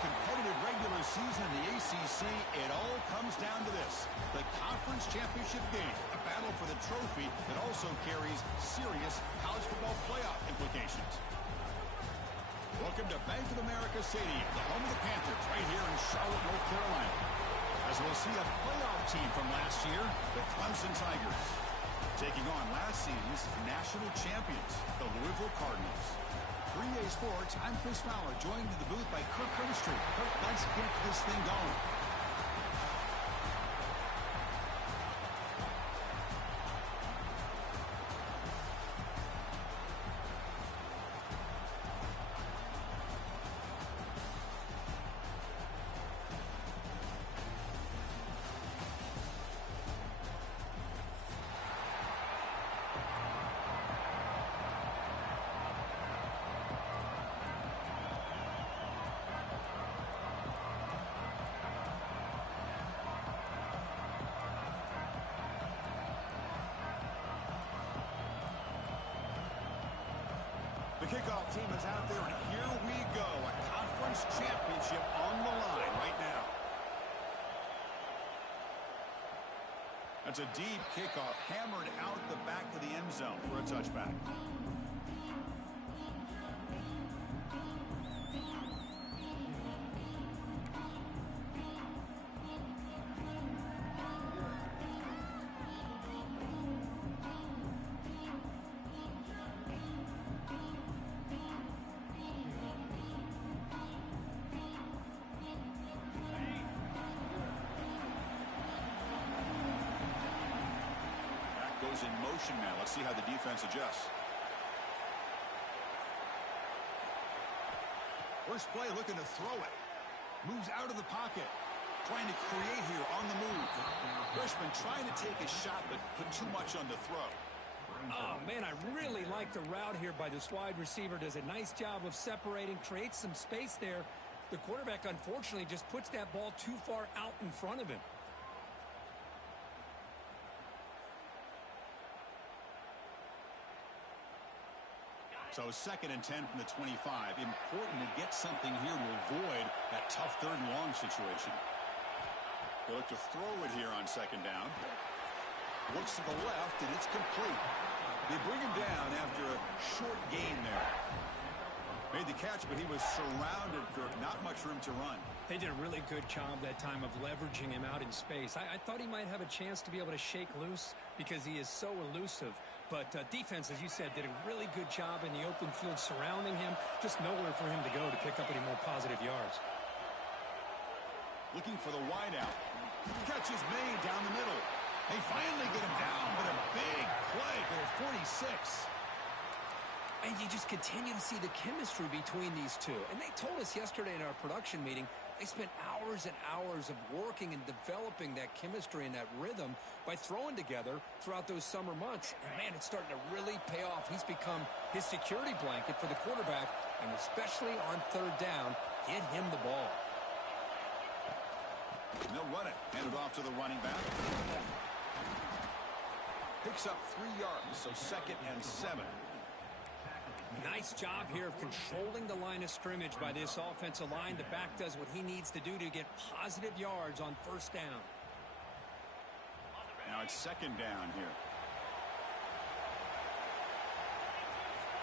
competitive regular season in the ACC, it all comes down to this. The conference championship game, a battle for the trophy that also carries serious college football playoff implications. Welcome to Bank of America Stadium, the home of the Panthers, right here in Charlotte, North Carolina. As we'll see a playoff team from last year, the Clemson Tigers, taking on last season's national champions, the Louisville Cardinals. 3A Sports, I'm Chris Fowler, joined in the booth by Kirk Herbstreit. Kirk, let's get this thing going. The kickoff team is out there, and here we go. A conference championship on the line right now. That's a deep kickoff, hammered out the back of the end zone for a touchback. In motion now. Let's see how the defense adjusts. First play, looking to throw it. Moves out of the pocket. Trying to create here on the move. Freshman trying to take a shot, but put too much on the throw. Oh, man, I really like the route here by this wide receiver. Does a nice job of separating, creates some space there. The quarterback, unfortunately, just puts that ball too far out in front of him. So 2nd and 10 from the 25. Important to get something here to avoid that tough 3rd and long situation. They look to throw it here on 2nd down. Looks to the left, and it's complete. They bring him down after a short gain there. Made the catch, but he was surrounded, Kirk. Not much room to run. They did a really good job that time of leveraging him out in space. I thought he might have a chance to be able to shake loose because he is so elusive. But defense, as you said, did a really good job in the open field surrounding him. Just nowhere for him to go to pick up any more positive yards. Looking for the wideout. Catch is made down the middle. They finally get him down, but a big play for the 46. And you just continue to see the chemistry between these two. And they told us yesterday in our production meeting, they spent hours and hours of working and developing that chemistry and that rhythm by throwing together throughout those summer months. And, man, it's starting to really pay off. He's become his security blanket for the quarterback, and especially on 3rd down, get him the ball. They'll run it. Hand it off to the running back. Picks up 3 yards, so 2nd and 7. Nice job here of controlling the line of scrimmage by this offensive line. The back does what he needs to do to get positive yards on 1st down. Now it's 2nd down here.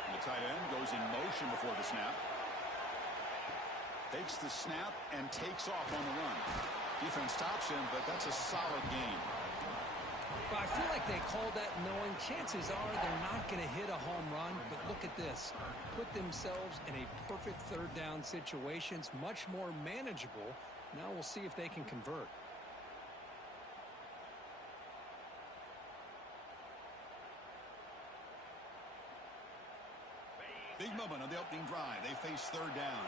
And the tight end goes in motion before the snap. Takes the snap and takes off on the run. Defense stops him, but that's a solid gain. Well, I feel like they called that knowing chances are they're not going to hit a home run. But look at this. Put themselves in a perfect 3rd down situation. It's much more manageable. Now we'll see if they can convert. Big moment on the opening drive. They face 3rd down.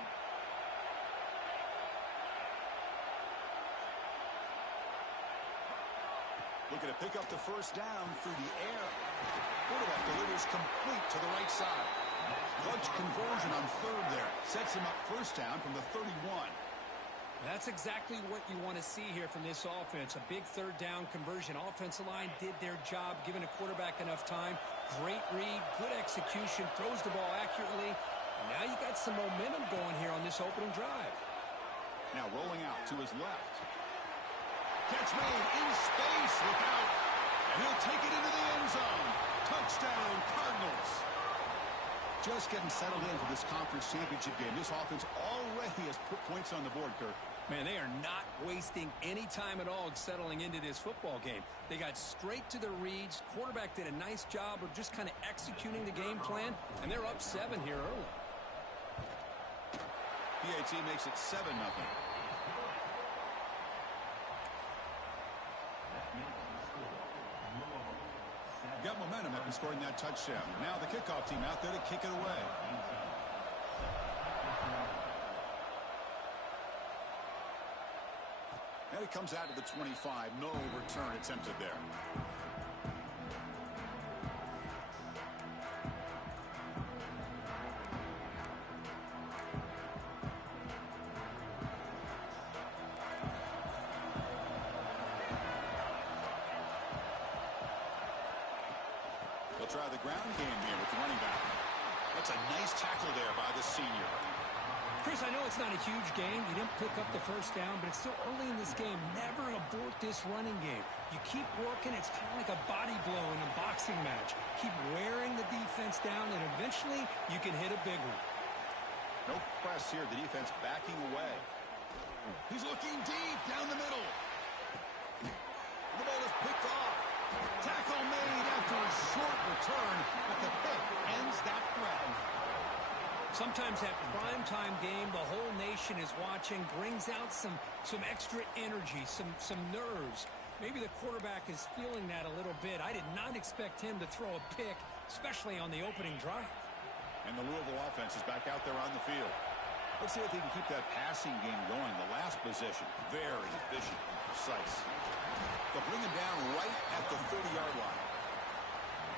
Looking to pick up the 1st down through the air. Quarterback delivers complete to the right side. Clutch conversion on 3rd there. Sets him up 1st down from the 31. That's exactly what you want to see here from this offense. A big 3rd down conversion. Offensive line did their job, giving a quarterback enough time. Great read, good execution, throws the ball accurately. And now you got some momentum going here on this opening drive. Now rolling out to his left. Catch made in space. Look out. And he'll take it into the end zone. Touchdown, Cardinals. Just getting settled in for this conference championship game. This offense already has put points on the board, Kirk. Man, they are not wasting any time at all settling into this football game. They got straight to their reads. Quarterback did a nice job of just kind of executing the game plan, and they're up 7 here early. PAT makes it 7-0. Got momentum after scoring that touchdown. Now the kickoff team out there to kick it away. And it comes out to the 25. No return attempted there. They'll try the ground game here with the running back. That's a nice tackle there by the senior. Chris, I know it's not a huge game. You didn't pick up the first down, but it's still early in this game. Never abort this running game. You keep working. It's kind of like a body blow in a boxing match. Keep wearing the defense down, and eventually you can hit a big one. No press here. The defense backing away. He's looking deep down the middle. The ball is picked off. Tackle made after a short return, but the pick ends that threat. Sometimes that primetime game, the whole nation is watching, brings out some extra energy, some nerves. Maybe the quarterback is feeling that a little bit. I did not expect him to throw a pick, especially on the opening drive. And the Louisville offense is back out there on the field. Let's see if he can keep that passing game going. The last possession, very efficient and precise. They'll bring him down right at the 30-yard line.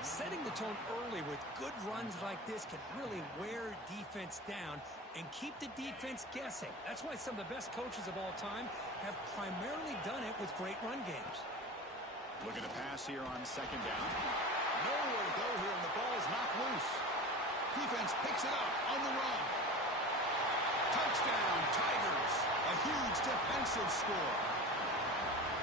Setting the tone early with good runs like this can really wear defense down and keep the defense guessing. That's why some of the best coaches of all time have primarily done it with great run games. Looking to pass here on second down. Nowhere to go here, and the ball is knocked loose. Defense picks it up on the run. Touchdown, Tigers. A huge defensive score.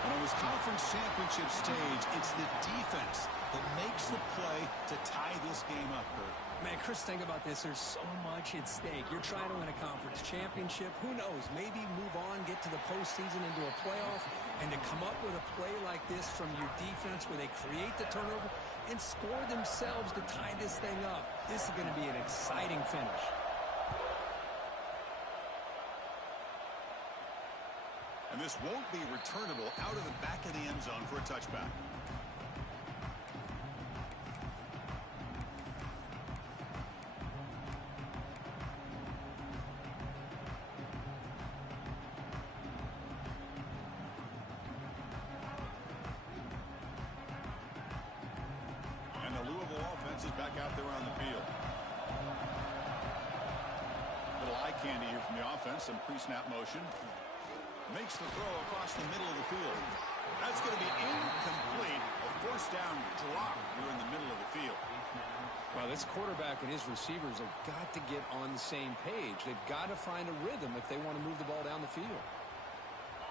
And on this conference championship stage, it's the defense that makes the play to tie this game up, Kurt. Man, Chris, think about this. There's so much at stake. You're trying to win a conference championship. Who knows? Maybe move on, get to the postseason, into a playoff, and to come up with a play like this from your defense where they create the turnover and score themselves to tie this thing up. This is going to be an exciting finish. And this won't be returnable out of the back of the end zone for a touchback. And the Louisville offense is back out there on the field. Little eye candy here from the offense, some pre-snap motion. Makes the throw across the middle of the field. That's going to be incomplete. A first down drop here in the middle of the field. Well, this quarterback and his receivers have got to get on the same page. They've got to find a rhythm if they want to move the ball down the field.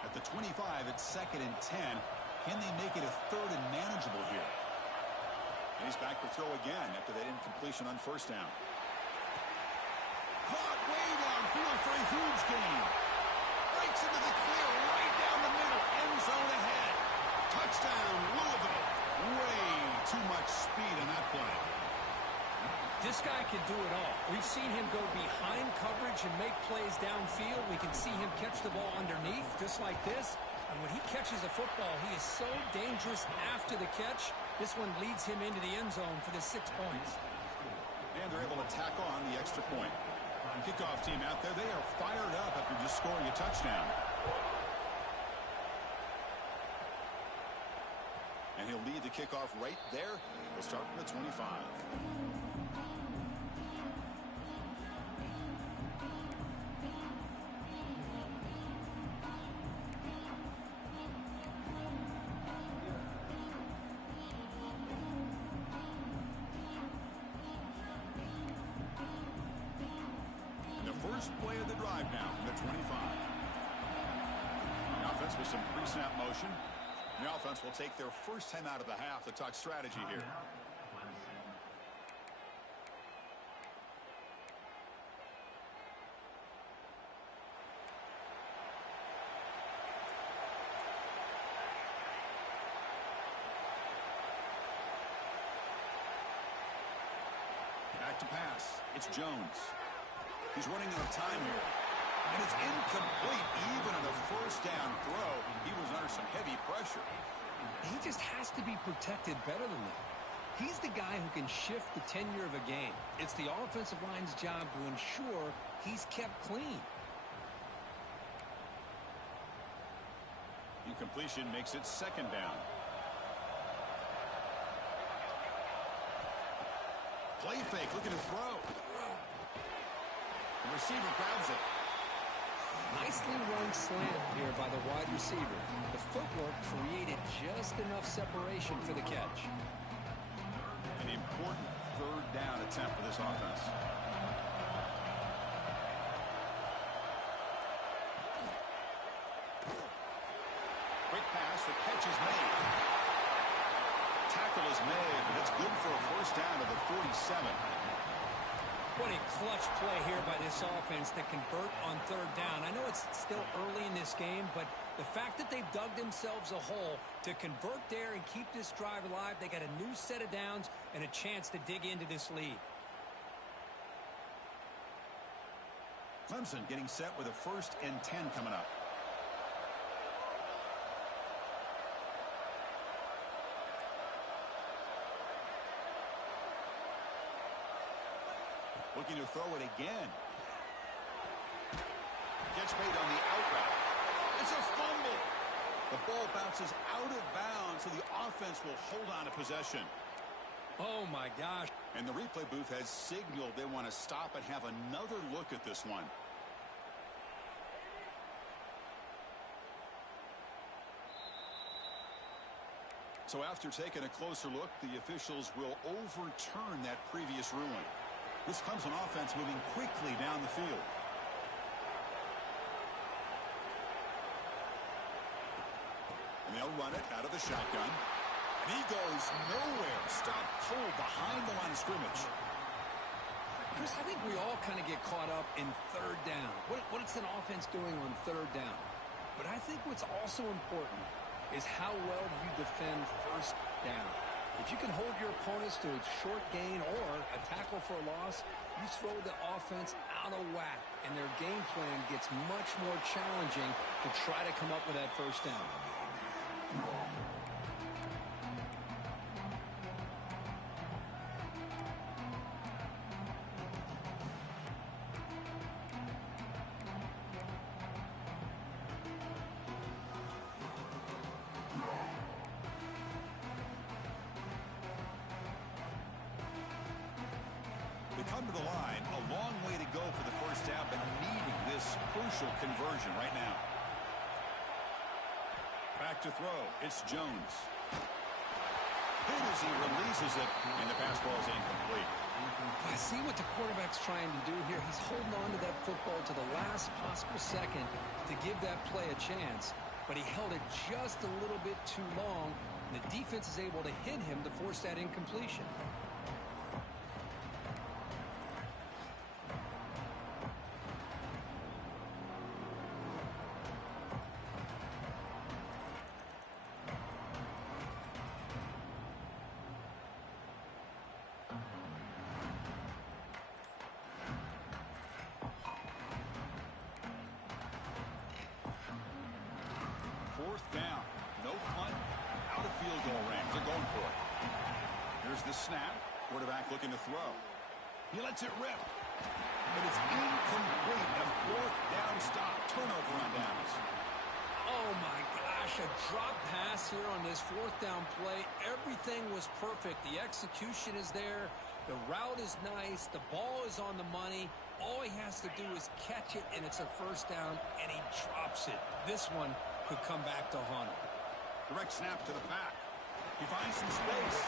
At the 25, it's 2nd and 10. Can they make it a 3rd and manageable here? And he's back to throw again after that incompletion on first down. Caught way downfield for a huge gain. Breaks into the clear right down the middle. End zone ahead. Touchdown, Louisville. Way too much speed in that play. This guy can do it all. We've seen him go behind coverage and make plays downfield. We can see him catch the ball underneath just like this. And when he catches a football, he is so dangerous after the catch. This one leads him into the end zone for the 6 points. And they're able to tack on the extra point. Kickoff team out there, they are fired up after just scoring a touchdown. And he'll lead the kickoff right there. He'll start from the 25. First play of the drive now from the 25. defense with some pre-snap motion. The offense will take their first time out of the half to talk strategy here. Back to pass. It's Jones. He's running out of time here. And it's incomplete. Even on a first down throw, he was under some heavy pressure. He just has to be protected better than that. He's the guy who can shift the tenure of a game. It's the offensive line's job to ensure he's kept clean. Incompletion makes it second down. Play fake, looking to throw. The receiver grabs it. Nicely run slant here by the wide receiver. The footwork created just enough separation for the catch. An important third down attempt for this offense. Quick pass, the catch is made. Tackle is made, but it's good for a first down to the 47. What a clutch play here by this offense to convert on third down. I know it's still early in this game, but the fact that they've dug themselves a hole to convert there and keep this drive alive, they got a new set of downs and a chance to dig into this lead. Clemson getting set with a 1st and 10 coming up. Looking to throw it again. Gets made on the out route. It's a fumble. The ball bounces out of bounds, so the offense will hold on to possession. Oh, my gosh. And the replay booth has signaled they want to stop and have another look at this one. So after taking a closer look, the officials will overturn that previous ruling. This Clemson offense moving quickly down the field. And they'll run it out of the shotgun. And he goes nowhere. Stop cold behind the line of scrimmage. Chris, I think we all kind of get caught up in third down. What is an offense doing on third down? But I think what's also important is how well you defend first down. If you can hold your opponents to a short gain or a tackle for a loss, you throw the offense out of whack, and their game plan gets much more challenging to try to come up with that first down. Come to the line, a long way to go for the first down, but needing this crucial conversion right now. Back to throw. It's Jones. Hit as he releases it, and the pass ball is incomplete. I see what the quarterback's trying to do here. He's holding on to that football to the last possible second to give that play a chance, but he held it just a little bit too long, and the defense is able to hit him to force that incompletion. Fourth down. No punt. Out of field goal range. They're going for it. Here's the snap. Quarterback looking to throw. He lets it rip. But it's incomplete. A fourth down stop. Turnover on downs. Oh, my gosh. A drop pass here on this fourth down play. Everything was perfect. The execution is there. The route is nice. The ball is on the money. All he has to do is catch it, and it's a first down, and he drops it. This one could come back to haunt him. Direct snap to the back. He finds some space.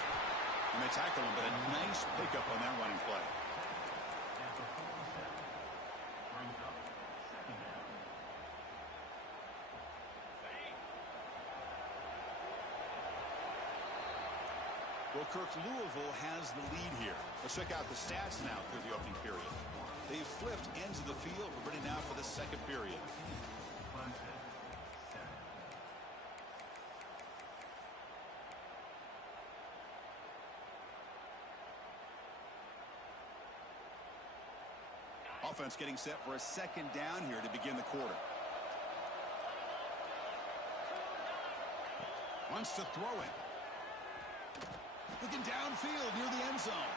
And they tackle him, but a nice pickup on that running play. Well, Kirk, Louisville has the lead here. Let's check out the stats now through the opening period. They've flipped ends of the field. We're ready now for the second period. Offense getting set for a second down here to begin the quarter. Wants to throw it. Looking downfield near the end zone.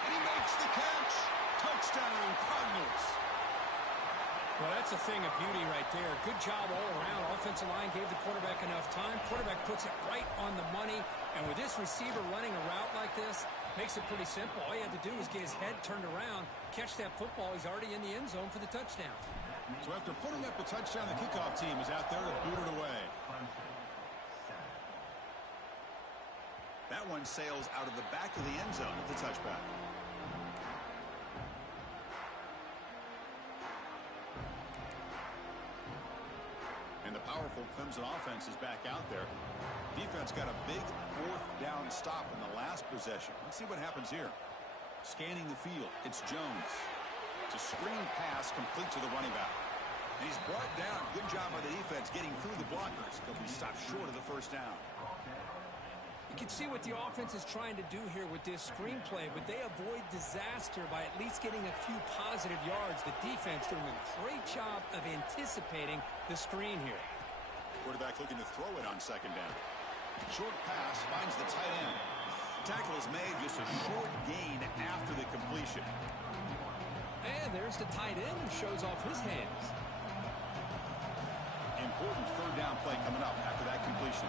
And he makes the catch. Touchdown, Cardinals. Well, that's a thing of beauty right there. Good job all around. Offensive line gave the quarterback enough time. Quarterback puts it right on the money. And with this receiver running a route like this, makes it pretty simple. All he had to do was get his head turned around, catch that football. He's already in the end zone for the touchdown. So after putting up a touchdown, the kickoff team is out there to boot it away. That one sails out of the back of the end zone at the touchback. And the powerful Clemson offense is back out there. Defense got a big fourth down stop in the last possession. Let's see what happens here. Scanning the field, it's Jones. It's a screen pass complete to the running back. And he's brought down. Good job by the defense getting through the blockers. He'll be stopped short of the first down. You can see what the offense is trying to do here with this screenplay, but they avoid disaster by at least getting a few positive yards. The defense doing a great job of anticipating the screen here. Quarterback looking to throw it on second down. Short pass finds the tight end. Tackle is made, just a short gain after the completion. And there's the tight end who shows off his hands. Important third down play coming up after that completion.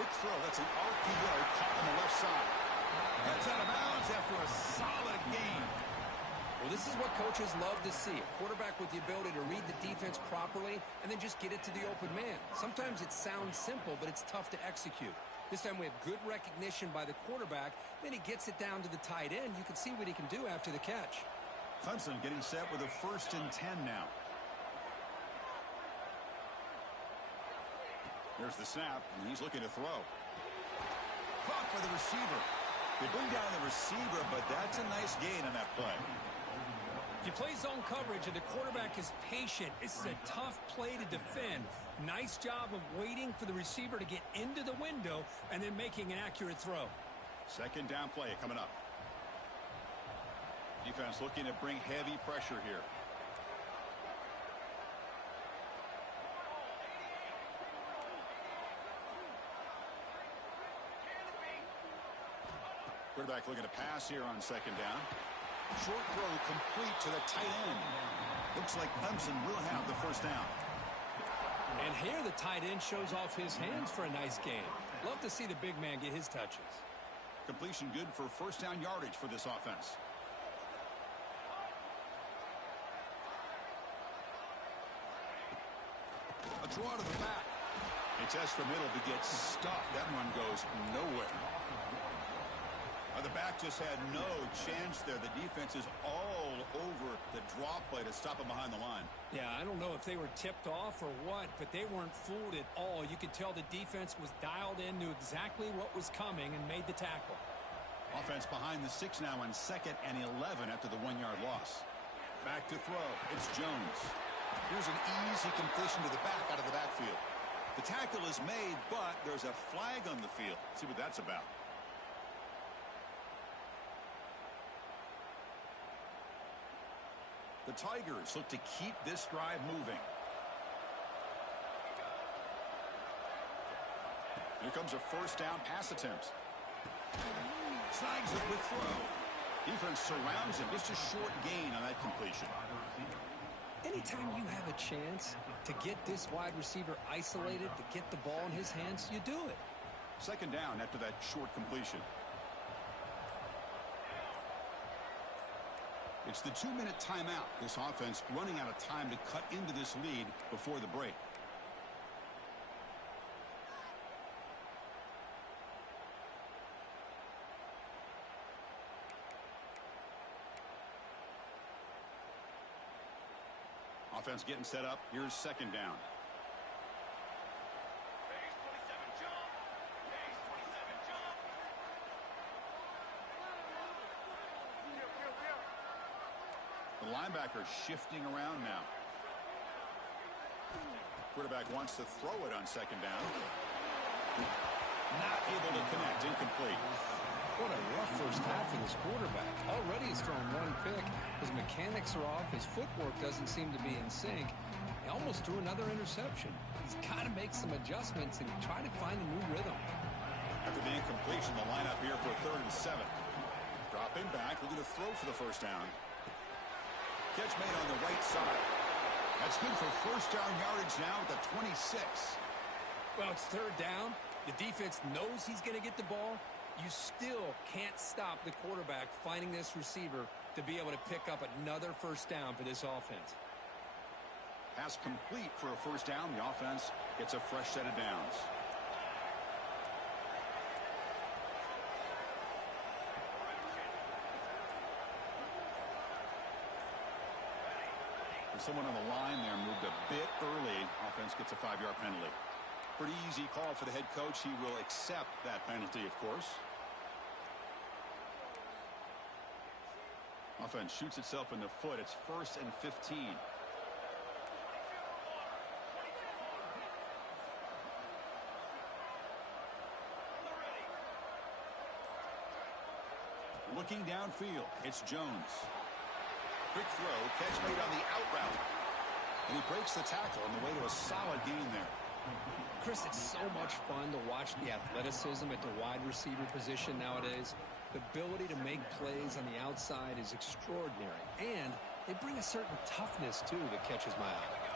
Quick throw, that's an RPO caught on the left side. That's out of bounds after a solid gain. Well, this is what coaches love to see. A quarterback with the ability to read the defense properly and then just get it to the open man. Sometimes it sounds simple, but it's tough to execute. This time we have good recognition by the quarterback. Then he gets it down to the tight end. You can see what he can do after the catch. Clemson getting set with a 1st and 10 now. There's the snap, and he's looking to throw. Caught by the receiver. They bring down the receiver, but that's a nice gain on that play. If you play zone coverage and the quarterback is patient, this is a tough play to defend. Nice job of waiting for the receiver to get into the window and then making an accurate throw. Second down play coming up. Defense looking to bring heavy pressure here. Quarterback looking to pass here on second down. Short throw complete to the tight end. Looks like Clemson will have the first down. And here the tight end shows off his hands for a nice gain. Love to see the big man get his touches. Completion good for first down yardage for this offense. A draw to the back. He tests the middle but gets stuffed. That one goes nowhere. The back just had no chance there. The defense is all over the draw play to stop him behind the line. Yeah, I don't know if they were tipped off or what, but they weren't fooled at all. You could tell the defense was dialed in, knew exactly what was coming, and made the tackle. Offense behind the 6 now on 2nd and 11 after the 1-yard loss. Back to throw. It's Jones. Here's an easy completion to the back out of the backfield. The tackle is made, but there's a flag on the field. Let's see what that's about. The Tigers look to keep this drive moving. Here comes a first down pass attempt. Snags the quick throw. Defense surrounds him. Just a short gain on that completion. Anytime you have a chance to get this wide receiver isolated, to get the ball in his hands, you do it. Second down after that short completion. It's the 2-minute timeout. This offense running out of time to cut into this lead before the break. Offense getting set up. Here's second down. The linebacker shifting around now. Quarterback wants to throw it on second down. Not able to connect. Incomplete. What a rough first half for this quarterback. Already he's thrown one pick. His mechanics are off. His footwork doesn't seem to be in sync. He almost threw another interception. He's got to make some adjustments and try to find a new rhythm. After the incompletion, the lineup here for 3rd and 7. Dropping back, looking to throw for the first down. Catch made on the right side. That's good for first down yardage now at the 26. Well, it's 3rd down. The defense knows he's going to get the ball. You still can't stop the quarterback finding this receiver to be able to pick up another first down for this offense. Pass complete for a first down. The offense gets a fresh set of downs. Someone on the line there moved a bit early. Offense gets a 5-yard penalty. Pretty easy call for the head coach. He will accept that penalty, of course. Offense shoots itself in the foot. It's 1st and 15. Looking downfield, it's Jones. Quick throw, catch made on the out route. And he breaks the tackle on the way to a solid gain there. Chris, it's so much fun to watch the athleticism at the wide receiver position nowadays. The ability to make plays on the outside is extraordinary. And they bring a certain toughness, too, that catches my eye.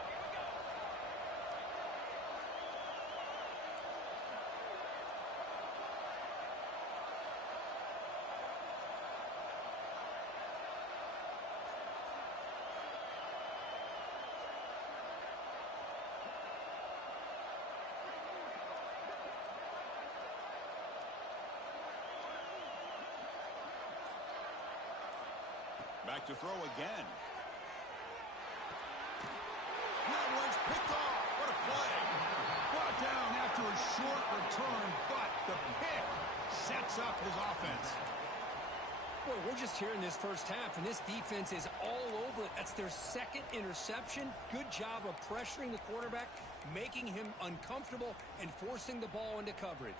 Back to throw again. That one's picked off. What a play. Brought down after a short return, but the pick sets up his offense. Boy, we're just here in this first half, and this defense is all over it. That's their 2nd interception. Good job of pressuring the quarterback, making him uncomfortable, and forcing the ball into coverage.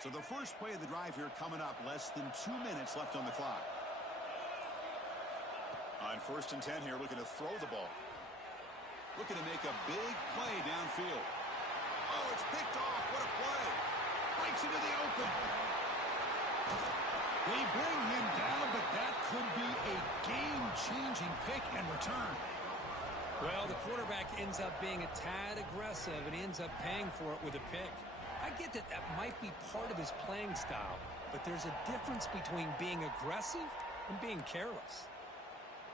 So the first play of the drive here coming up, less than 2 minutes left on the clock. On 1st and 10 here, looking to throw the ball. Looking to make a big play downfield. Oh, it's picked off. What a play. Breaks into the open. They bring him down, but that could be a game-changing pick and return. Well, the quarterback ends up being a tad aggressive, and he ends up paying for it with a pick. I get that that might be part of his playing style, but there's a difference between being aggressive and being careless.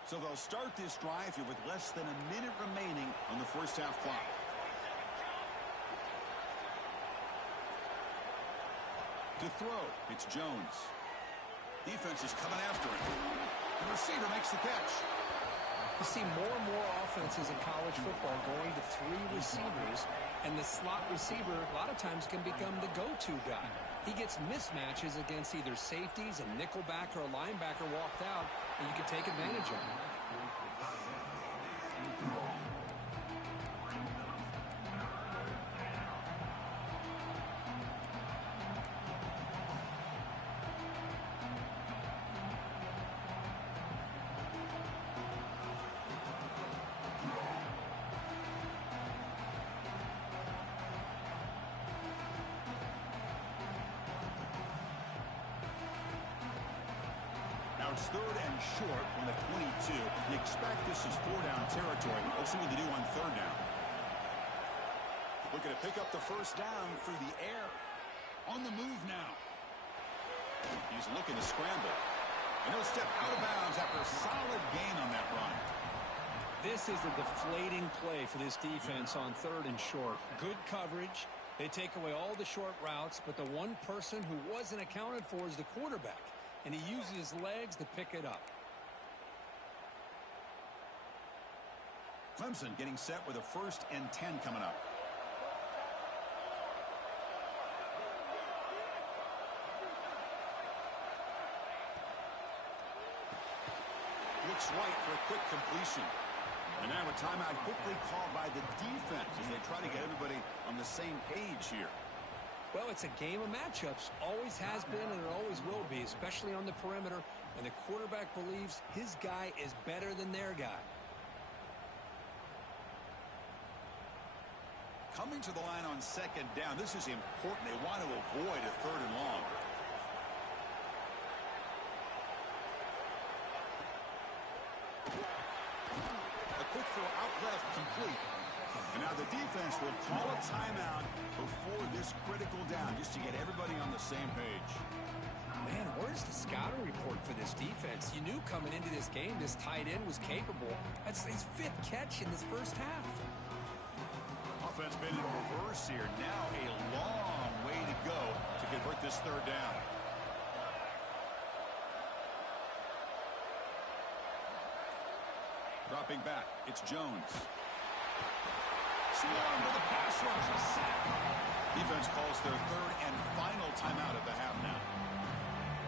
So they'll start this drive here with less than a minute remaining on the first half clock. To throw, it's Jones. Defense is coming after him. The receiver makes the catch. You see more and more offenses in college football going to 3 receivers, and the slot receiver a lot of times can become the go-to guy. He gets mismatches against either safeties, a nickelback, or a linebacker walked out, and you can take advantage of it. Now it's 3rd and short from the 22. You expect this is 4-down territory. Let's see what they do on 3rd down. Looking to pick up the first down through the air. On the move now. He's looking to scramble. And he'll step out of bounds after a solid gain on that run. This is a deflating play for this defense on 3rd and short. Good coverage, They take away all the short routes, but the one person who wasn't accounted for is the quarterback, and he uses his legs to pick it up. Clemson getting set with a 1st and 10 coming up. Looks right for a quick completion. And now a timeout quickly called by the defense as they try to get everybody on the same page here. Well, it's a game of matchups. Always has been and it always will be, especially on the perimeter when the quarterback believes his guy is better than their guy. Coming to the line on 2nd down. This is important. They want to avoid a 3rd and long. A quick throw out left, complete. And now the defense will call a timeout before this critical down, just to get everybody on the same page. Man, where's the scouting report for this defense? You knew coming into this game this tight end was capable. That's his 5th catch in this first half. Offense been in reverse here. Now a long way to go to convert this 3rd down. Dropping back, it's Jones. Swarmed with a pass rush, a sack. Defense calls their 3rd and final timeout of the half now.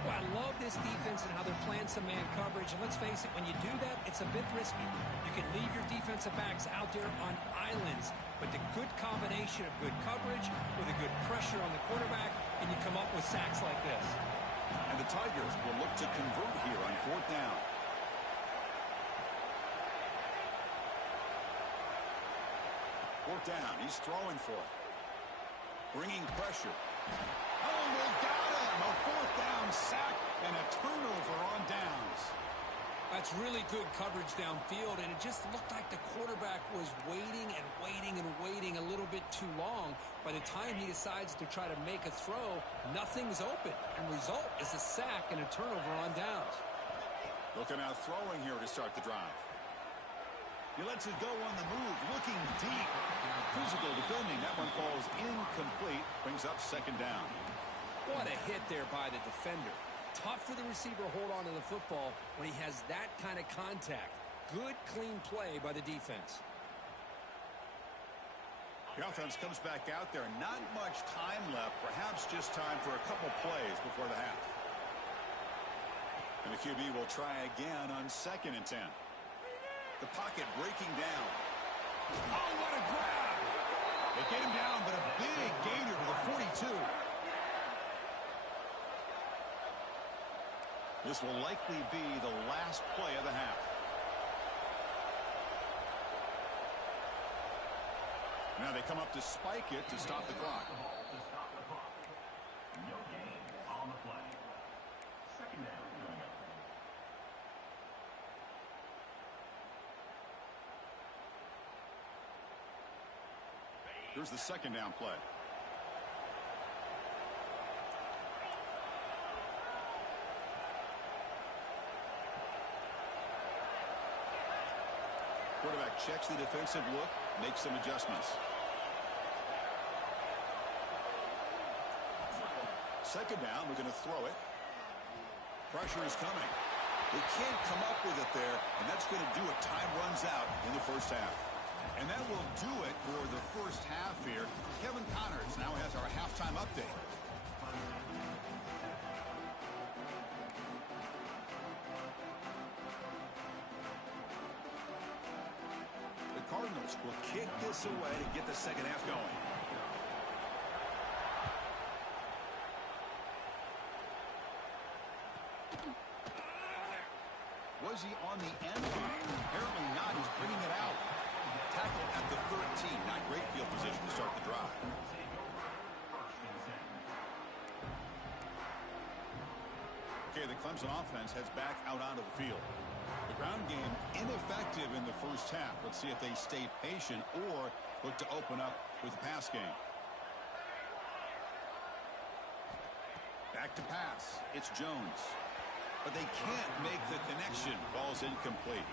Well, I love this defense and how they're playing some man coverage. And let's face it, when you do that, it's a bit risky. You can leave your defensive backs out there on islands, but the good combination of good coverage with a good pressure on the quarterback, and you come up with sacks like this. And the Tigers will look to convert here on 4th down. 4th down, he's throwing for it. Bringing pressure. Oh, they've got him! A 4th down sack and a turnover on downs. That's really good coverage downfield, and it just looked like the quarterback was waiting and waiting and waiting a little bit too long. By the time he decides to try to make a throw, nothing's open, and result is a sack and a turnover on downs. Looking out throwing here to start the drive. He lets it go on the move, looking deep. Physical defending. That one falls incomplete. Brings up 2nd down. What a hit there by the defender. Tough for the receiver to hold on to the football when he has that kind of contact. Good, clean play by the defense. The offense comes back out there. Not much time left. Perhaps just time for a couple plays before the half. And the QB will try again on 2nd and 10. The pocket breaking down. Oh, what a grab! They get him down, but a big gainer to the 42. This will likely be the last play of the half. Now they come up to spike it to stop the clock. No gain on the play. 2nd down. Here's the 2nd down play. Quarterback checks the defensive look, makes some adjustments. 2nd down, we're going to throw it. Pressure is coming. They can't come up with it there, and that's going to do it. Time runs out in the first half. And that will do it for the first half here. Kevin Connors now has our halftime update. The Cardinals will kick this away to get the 2nd half going. Was he on the end line? Apparently not. He's bringing it out. Tackle at the 13. Not great field position to start the drive. Okay, the Clemson offense heads back out onto the field. The ground game ineffective in the first half. Let's see if they stay patient or look to open up with the pass game. Back to pass. It's Jones. But they can't make the connection. Ball's incomplete.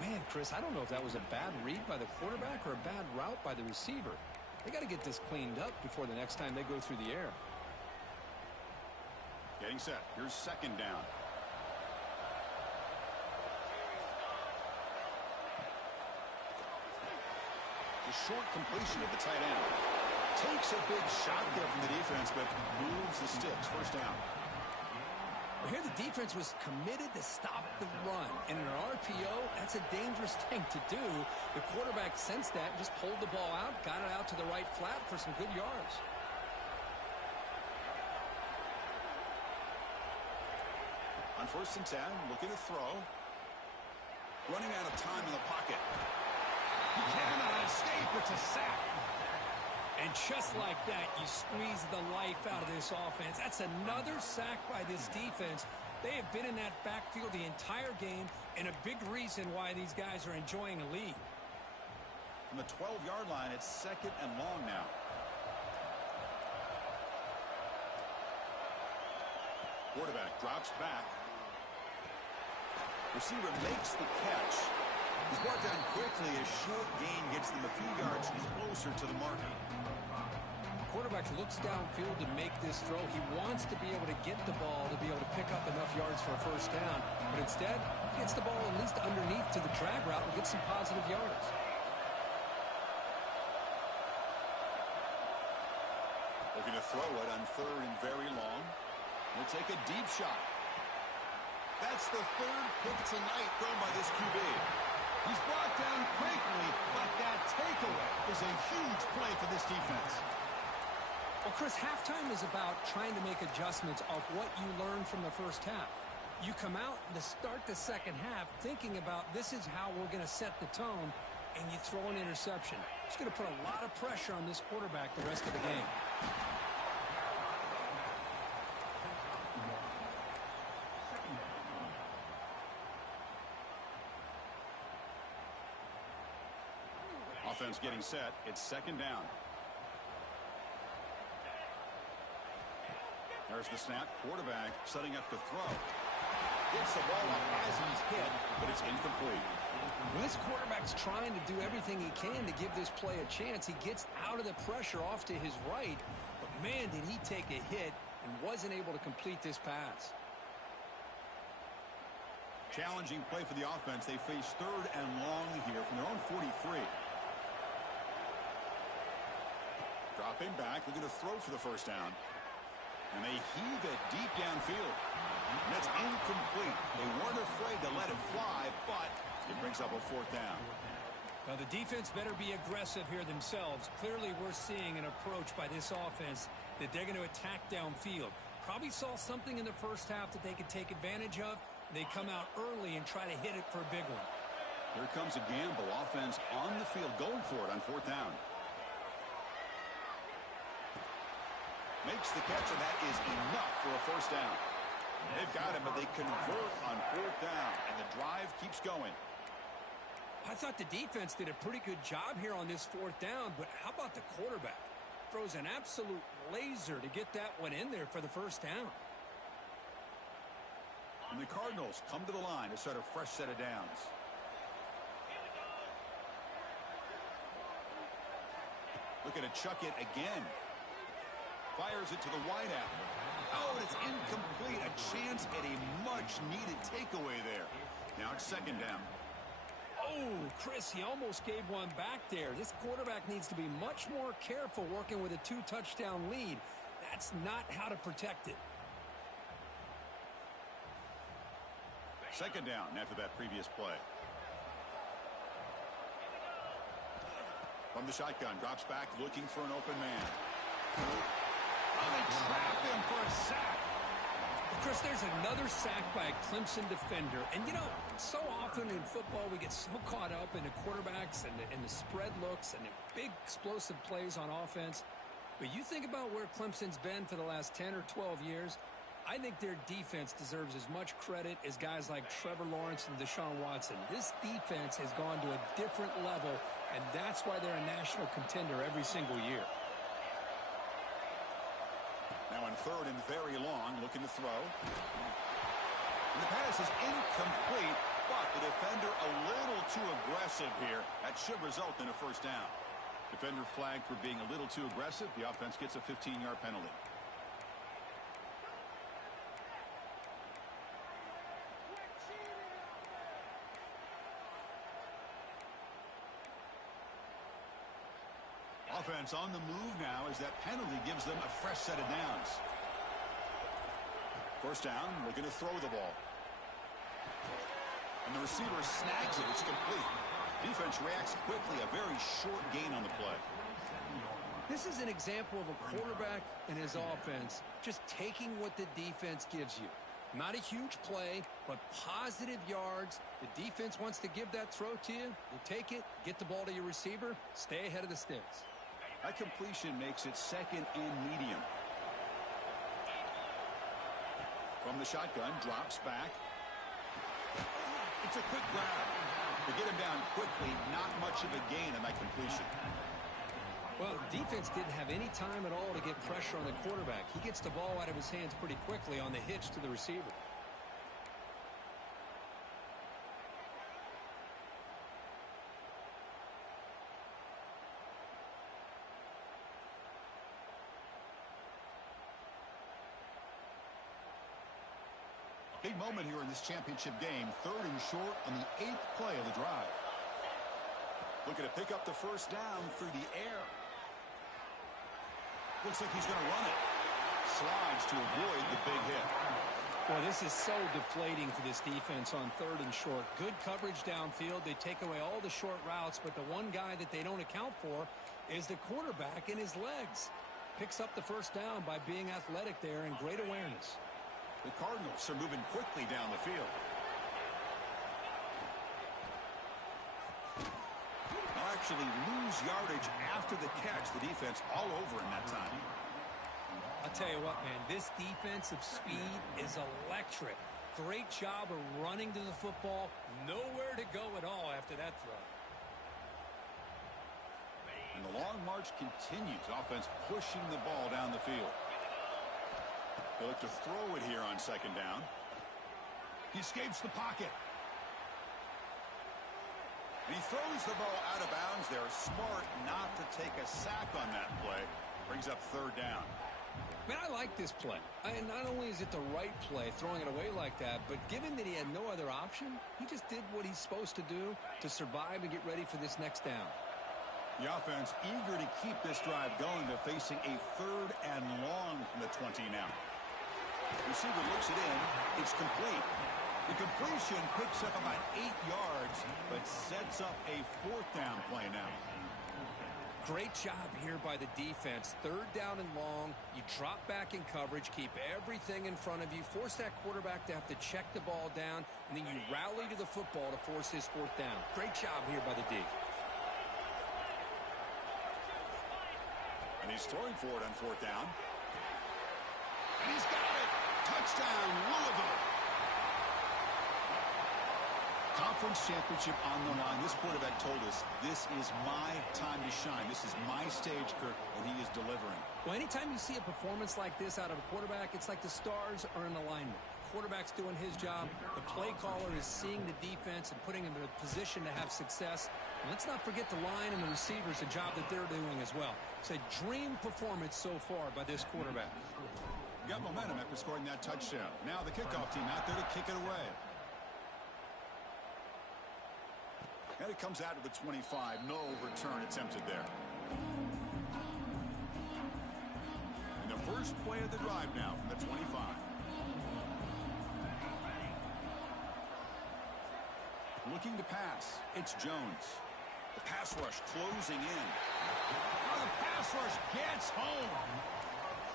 Man, Chris, I don't know if that was a bad read by the quarterback or a bad route by the receiver. They got to get this cleaned up before the next time they go through the air. Getting set. Here's second down. A short completion of the tight end. Takes a big shot there from the defense, but moves the sticks. First down. Well, here the defense was committed to stop the run. And in an RPO, that's a dangerous thing to do. The quarterback sensed that and just pulled the ball out, got it out to the right flat for some good yards. On 1st and 10, looking to throw. Running out of time in the pocket. He cannot escape. It's a sack. And just like that, you squeeze the life out of this offense. That's another sack by this defense. They have been in that backfield the entire game, and a big reason why these guys are enjoying a lead. From the 12-yard line, it's second and long now. Quarterback drops back. Receiver makes the catch. He's brought down quickly. A short gain gets them a few yards closer to the marker. Quarterback looks downfield to make this throw. He wants to be able to get the ball to be able to pick up enough yards for a first down. But instead, he gets the ball at least underneath to the drag route and gets some positive yards. Looking to throw it on 3rd and very long. We'll take a deep shot. That's the 3rd pick tonight thrown by this QB. He's brought down quickly, but that takeaway is a huge play for this defense. Well, Chris, halftime is about trying to make adjustments off what you learned from the first half. You come out to start the second half thinking about this is how we're going to set the tone, and you throw an interception. It's going to put a lot of pressure on this quarterback the rest of the game. Offense getting set. It's second down. There's the snap. Quarterback setting up to throw. Gets the ball up as he's hit, but it's incomplete. When this quarterback's trying to do everything he can to give this play a chance, he gets out of the pressure off to his right, but man, did he take a hit and wasn't able to complete this pass. Challenging play for the offense. They face 3rd and long here from their own 43. Dropping back, looking to throw for the first down. And they heave it deep downfield. And it's incomplete. They weren't afraid to let it fly, but it brings up a 4th down. Now, the defense better be aggressive here themselves. Clearly, we're seeing an approach by this offense that they're going to attack downfield. Probably saw something in the first half that they could take advantage of. They come out early and try to hit it for a big one. Here comes a gamble. Offense on the field going for it on 4th down. Makes the catch, and that is enough for a first down. They've got him, but they convert on 4th down, and the drive keeps going. I thought the defense did a pretty good job here on this 4th down, but how about the quarterback? Throws an absolute laser to get that one in there for the first down. And the Cardinals come to the line to start a fresh set of downs. Looking to chuck it again. Fires it to the wideout. Oh, and it's incomplete. A chance at a much-needed takeaway there. Now it's second down. Oh, Chris, he almost gave one back there. This quarterback needs to be much more careful working with a 2-touchdown lead. That's not how to protect it. Second down after that previous play. From the shotgun, drops back looking for an open man. Oh, they trap him for a sack. Chris, there's another sack by a Clemson defender. And, you know, so often in football we get so caught up in the quarterbacks and the spread looks and the big explosive plays on offense. But you think about where Clemson's been for the last 10 or 12 years, I think their defense deserves as much credit as guys like Trevor Lawrence and Deshaun Watson. This defense has gone to a different level, and that's why they're a national contender every single year. Now on third and very long, looking to throw. And the pass is incomplete, but the defender a little too aggressive here. That should result in a first down. Defender flagged for being a little too aggressive. The offense gets a 15-yard penalty. Offense on the move now as that penalty gives them a fresh set of downs. First down, looking to throw the ball. And the receiver snags it. It's complete. Defense reacts quickly. A very short gain on the play. This is an example of a quarterback and his offense just taking what the defense gives you. Not a huge play, but positive yards. The defense wants to give that throw to you. You take it, get the ball to your receiver, stay ahead of the sticks. That completion makes it second and medium. From the shotgun, drops back. It's a quick grab. To get him down quickly, not much of a gain on that completion. Well, defense didn't have any time at all to get pressure on the quarterback. He gets the ball out of his hands pretty quickly on the hitch to the receiver. Big moment here in this championship game. 3rd and short on the 8th play of the drive. Looking to pick up the first down through the air. Looks like he's going to run it. Slides to avoid the big hit. Boy, this is so deflating for this defense on 3rd and short. Good coverage downfield. They take away all the short routes, but the one guy that they don't account for is the quarterback and his legs. Picks up the first down by being athletic there and great awareness. The Cardinals are moving quickly down the field. They'll actually lose yardage after the catch. The defense all over in that time. I'll tell you what, man, this defensive speed is electric. Great job of running to the football. Nowhere to go at all after that throw. And the long march continues. Offense pushing the ball down the field. They look to throw it here on 2nd down. He escapes the pocket. And he throws the ball out of bounds there. Smart not to take a sack on that play. Brings up 3rd down. Man, I like this play. And not only is it the right play, throwing it away like that, but given that he had no other option, he just did what he's supposed to do to survive and get ready for this next down. The offense eager to keep this drive going. They're facing a 3rd and long from the 20 now. Receiver looks it in. It's complete. The completion picks up about 8 yards, but sets up a 4th down play now. Great job here by the defense. 3rd down and long. You drop back in coverage, keep everything in front of you, force that quarterback to have to check the ball down, and then you rally to the football to force his 4th down. Great job here by the D. And he's throwing for it on 4th down. And he's got it. Touchdown, Louisville. Conference championship on the line. This quarterback told us, this is my time to shine. This is my stage, Kirk, and he is delivering. Well, anytime you see a performance like this out of a quarterback, it's like the stars are in alignment. The quarterback's doing his job. The play caller is seeing the defense and putting him in a position to have success. And let's not forget the line and the receivers, the job that they're doing as well. It's a dream performance so far by this quarterback. Got momentum after scoring that touchdown. Now the kickoff team out there to kick it away. And it comes out to the 25. No return attempted there. And the first play of the drive now from the 25. Looking to pass. It's Jones. The pass rush closing in. Oh, the pass rush gets home.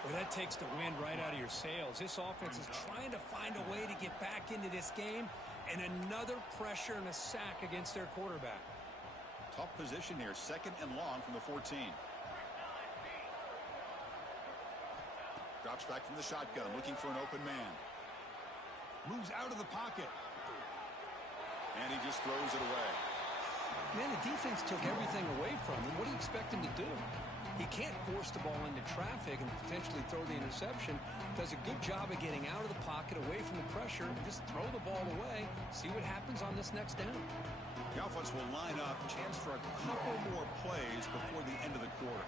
Well, that takes the wind right out of your sails. This offense is trying to find a way to get back into this game, and another pressure and a sack against their quarterback. Tough position here, 2nd and long from the 14. Drops back from the shotgun, looking for an open man. Moves out of the pocket. And he just throws it away. Man, the defense took everything away from him. What do you expect him to do? He can't force the ball into traffic and potentially throw the interception. Does a good job of getting out of the pocket, away from the pressure, and just throw the ball away. See what happens on this next down. The offense will line up. Chance for a couple more plays before the end of the quarter.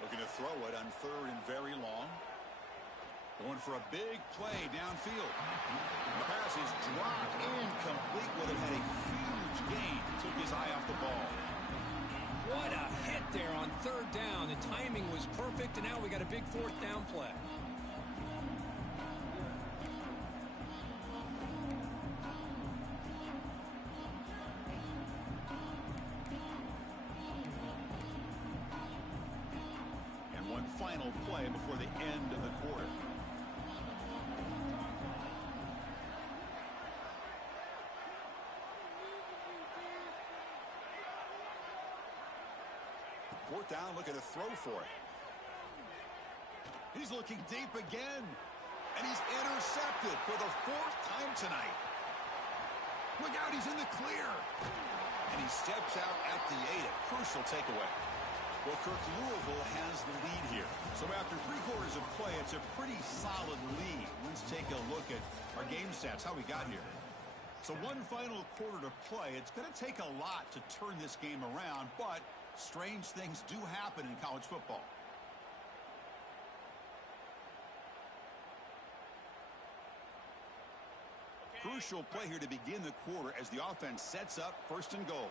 Looking to throw it on 3rd and very long. Going for a big play downfield. The pass is dropped incomplete. Would have had a huge gain. Took his eye off the ball. What a hit there on 3rd down. The timing was perfect, and now we got a big 4th down play. And one final play before the end of the quarter. Fourth down, looking to throw for it. He's looking deep again. And he's intercepted for the 4th time tonight. Look out, he's in the clear. And he steps out at the 8, a crucial takeaway. Well, Kirk, Louisville has the lead here. So after 3 quarters of play, it's a pretty solid lead. Let's take a look at our game stats, how we got here. So one final quarter to play. It's going to take a lot to turn this game around, but strange things do happen in college football. Crucial play here to begin the quarter as the offense sets up 1st and goal.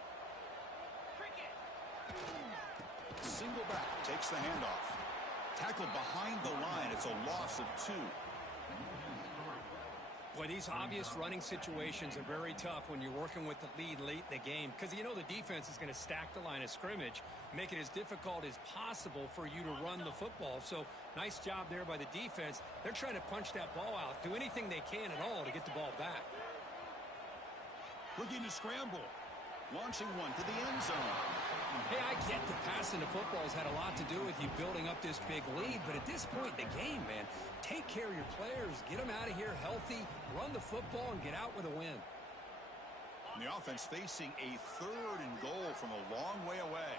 Single back, takes the handoff. Tackled behind the line. It's a loss of 2. Boy, these obvious running situations are very tough when you're working with the lead late in the game because you know the defense is going to stack the line of scrimmage, make it as difficult as possible for you to run the football. So nice job there by the defense. They're trying to punch that ball out, do anything they can at all to get the ball back. Looking to scramble. Launching one to the end zone. Hey, I get the passing the football has had a lot to do with you building up this big lead, but at this point in the game, man, take care of your players, get them out of here healthy, run the football, and get out with a win. And the offense facing a 3rd and goal from a long way away.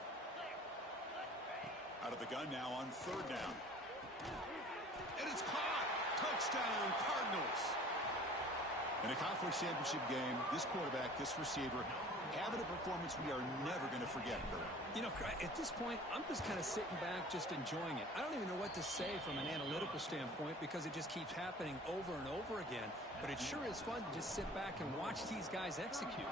Out of the gun now on 3rd down. And it's caught. Touchdown, Cardinals. In a conference championship game, this quarterback, this receiver, having a performance we are never going to forget, Kurt. You know, at this point, I'm just kind of sitting back, just enjoying it. I don't even know what to say from an analytical standpoint because it just keeps happening over and over again. But it sure is fun to just sit back and watch these guys execute.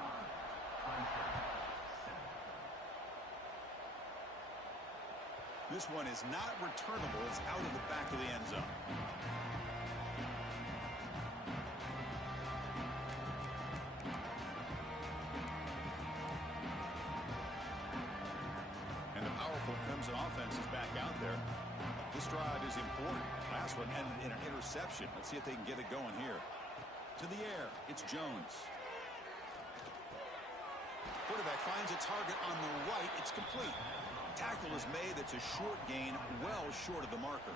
This one is not returnable. It's out of the back of the end zone. Clemson offense is back out there. This drive is important. Last one ended in an interception. Let's see if they can get it going here. To the air, it's Jones. Quarterback finds a target on the right. It's complete. Tackle is made. It's a short gain, well short of the marker.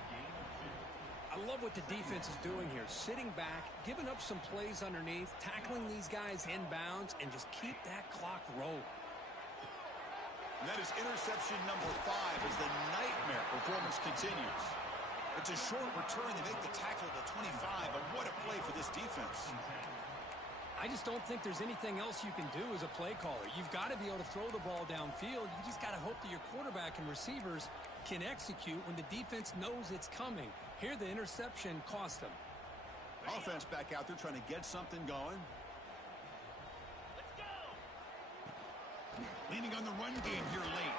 I love what the defense is doing here. Sitting back, giving up some plays underneath, tackling these guys inbounds, and just keep that clock rolling. And that is interception number 5 as the nightmare performance continues. It's a short return. They make the tackle to 25, but what a play for this defense. I just don't think there's anything else you can do as a play caller. You've got to be able to throw the ball downfield. You just got to hope that your quarterback and receivers can execute when the defense knows it's coming. Here, the interception cost them. Offense back out there trying to get something going. Leaning on the run game here late.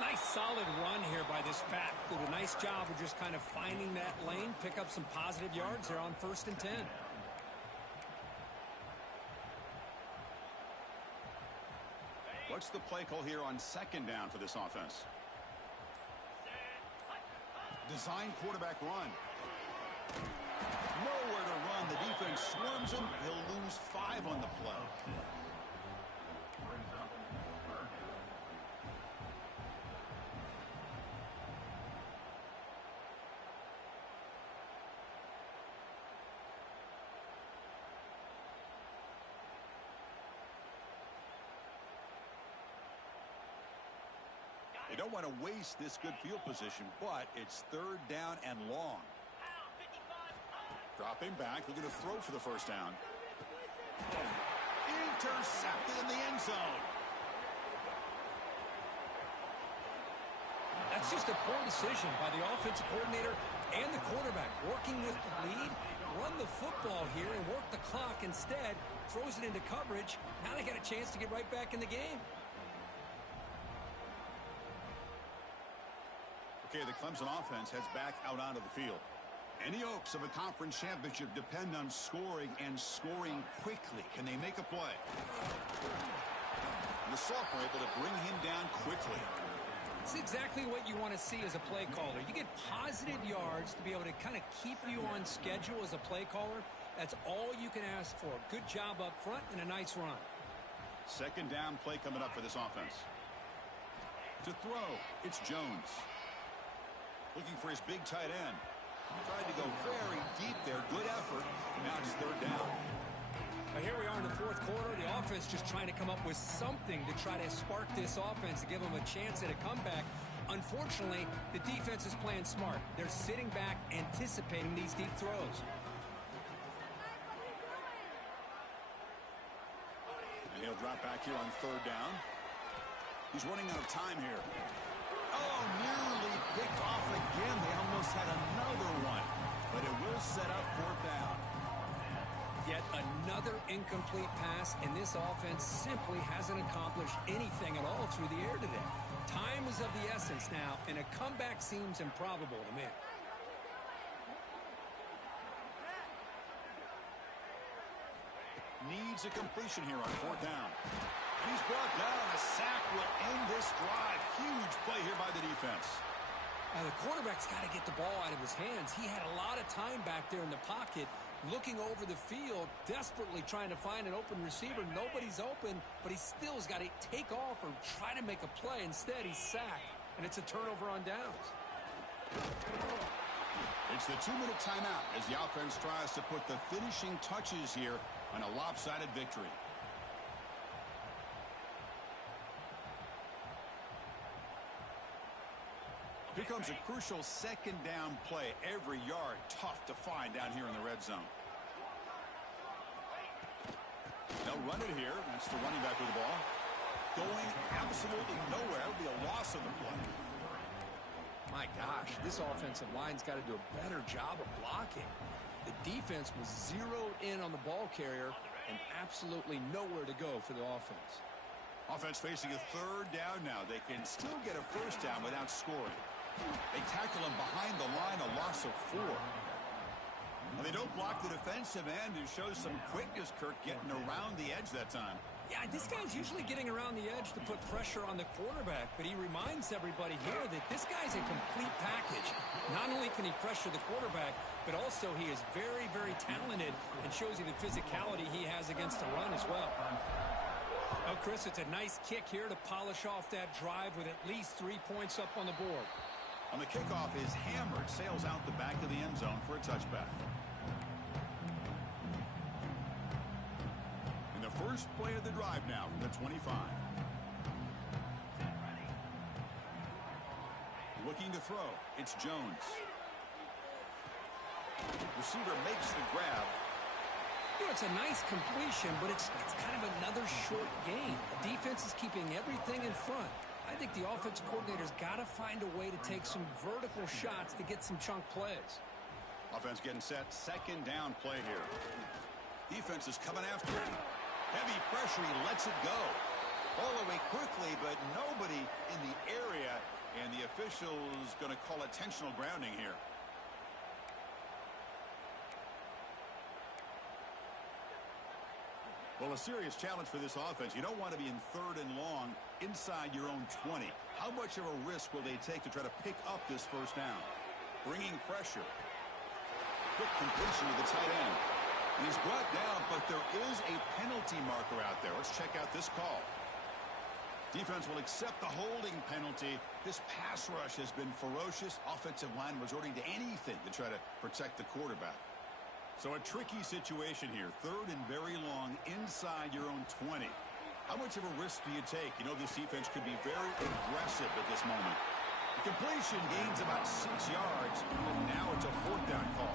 Nice solid run here by this back. Did a nice job of just kind of finding that lane, pick up some positive yards there on 1st and 10. What's the play call here on 2nd down for this offense? Design quarterback run. Nowhere to run. The defense swarms him. He'll lose 5 on the play. They don't want to waste this good field position, but it's third down and long. Dropping back, looking to throw for the first down. Intercepted in the end zone. That's just a poor decision by the offensive coordinator and the quarterback. Working with the lead, run the football here and work the clock. Instead, throws it into coverage. Now they got a chance to get right back in the game. Okay, the Clemson offense heads back out onto the field. Any hopes of a conference championship depend on scoring and scoring quickly. Can they make a play? And the sophomore able to bring him down quickly. It's exactly what you want to see as a play caller. You get positive yards to be able to kind of keep you on schedule as a play caller. That's all you can ask for. Good job up front and a nice run. Second down play coming up for this offense. To throw, it's Jones. Looking for his big tight end. Tried to go very deep there. Good effort. Now it's third down. But here we are in the fourth quarter. The offense just trying to come up with something to try to spark this offense to give them a chance at a comeback. Unfortunately, the defense is playing smart. They're sitting back, anticipating these deep throws. And he'll drop back here on third down. He's running out of time here. Oh, nearly picked off again. They almost had another one. But it will set up fourth down. Yet another incomplete pass, and this offense simply hasn't accomplished anything at all through the air today. Time is of the essence now, and a comeback seems improbable to me. Needs a completion here on fourth down. And he's brought down. A sack will end this drive. Huge play here by the defense. Now the quarterback's got to get the ball out of his hands. He had a lot of time back there in the pocket, looking over the field, desperately trying to find an open receiver. Nobody's open, but he still has got to take off or try to make a play. Instead, he's sacked, and it's a turnover on downs. It's the 2-minute timeout as the offense tries to put the finishing touches here on a lopsided victory. Here comes a crucial second down play. Every yard tough to find down here in the red zone. They'll run it here. That's the running back with the ball. Going absolutely nowhere. It'll be a loss of the play. My gosh, this offensive line's got to do a better job of blocking. The defense was zeroed in on the ball carrier and absolutely nowhere to go for the offense. Offense facing a third down now. They can still get a first down without scoring. They tackle him behind the line, a loss of 4. And they don't block the defensive end, who shows some quickness, Kirk, getting around the edge that time. Yeah, this guy's usually getting around the edge to put pressure on the quarterback, but he reminds everybody here that this guy's a complete package. Not only can he pressure the quarterback, but also he is very, very talented and shows you the physicality he has against the run as well. Oh, Chris, it's a nice kick here to polish off that drive with at least 3 points up on the board. On the kickoff is hammered, sails out the back of the end zone for a touchback. In the first play of the drive now from the 25. Looking to throw, it's Jones. Receiver makes the grab. You know, it's a nice completion, but it's kind of another short game. The defense is keeping everything in front. I think the offensive coordinator's got to find a way to take some vertical shots to get some chunk plays. Offense getting set. Second down play here. Defense is coming after him. Heavy pressure. He lets it go. All the way quickly, but nobody in the area. And the official's going to call intentional grounding here. Well, a serious challenge for this offense. You don't want to be in third and long inside your own 20. How much of a risk will they take to try to pick up this first down? Bringing pressure. Quick completion to the tight end. And he's brought down, but there is a penalty marker out there. Let's check out this call. Defense will accept the holding penalty. This pass rush has been ferocious. Offensive line resorting to anything to try to protect the quarterback. So a tricky situation here. Third and very long inside your own 20. How much of a risk do you take? You know, this defense could be very aggressive at this moment. The completion gains about 6 yards, and now it's a 4th down call.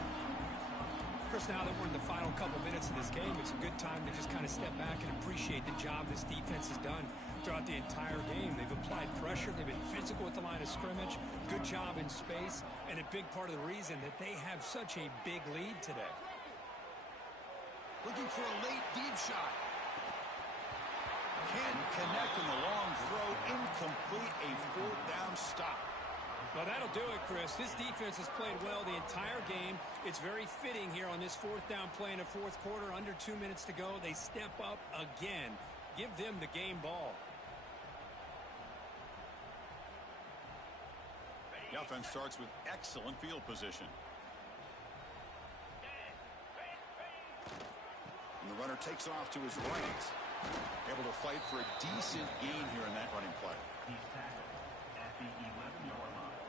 Chris, now that we're in the final couple minutes of this game, it's a good time to just kind of step back and appreciate the job this defense has done throughout the entire game. They've applied pressure. They've been physical at the line of scrimmage. Good job in space, and a big part of the reason that they have such a big lead today. Looking for a late deep shot. Can't connect in the long throw. Incomplete, a 4th down stop. Well, that'll do it, Chris. This defense has played well the entire game. It's very fitting here on this 4th down play in the 4th quarter. Under 2 minutes to go. They step up again. Give them the game ball. The offense starts with excellent field position. And the runner takes off to his right. Able to fight for a decent gain here in that running play. He's tackled at the 11-yard line.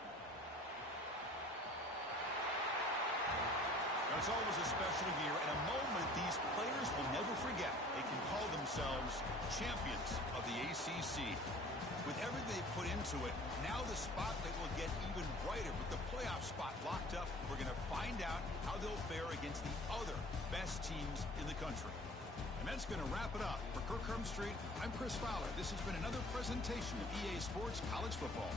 Now, it's always a special year and a moment these players will never forget. They can call themselves champions of the ACC. With everything they put into it, now the spotlight will get even brighter. With the playoff spot locked up, we're going to find out how they'll fare against the other best teams in the country. And that's going to wrap it up. For Kirk Street, I'm Chris Fowler. This has been another presentation of EA Sports College Football.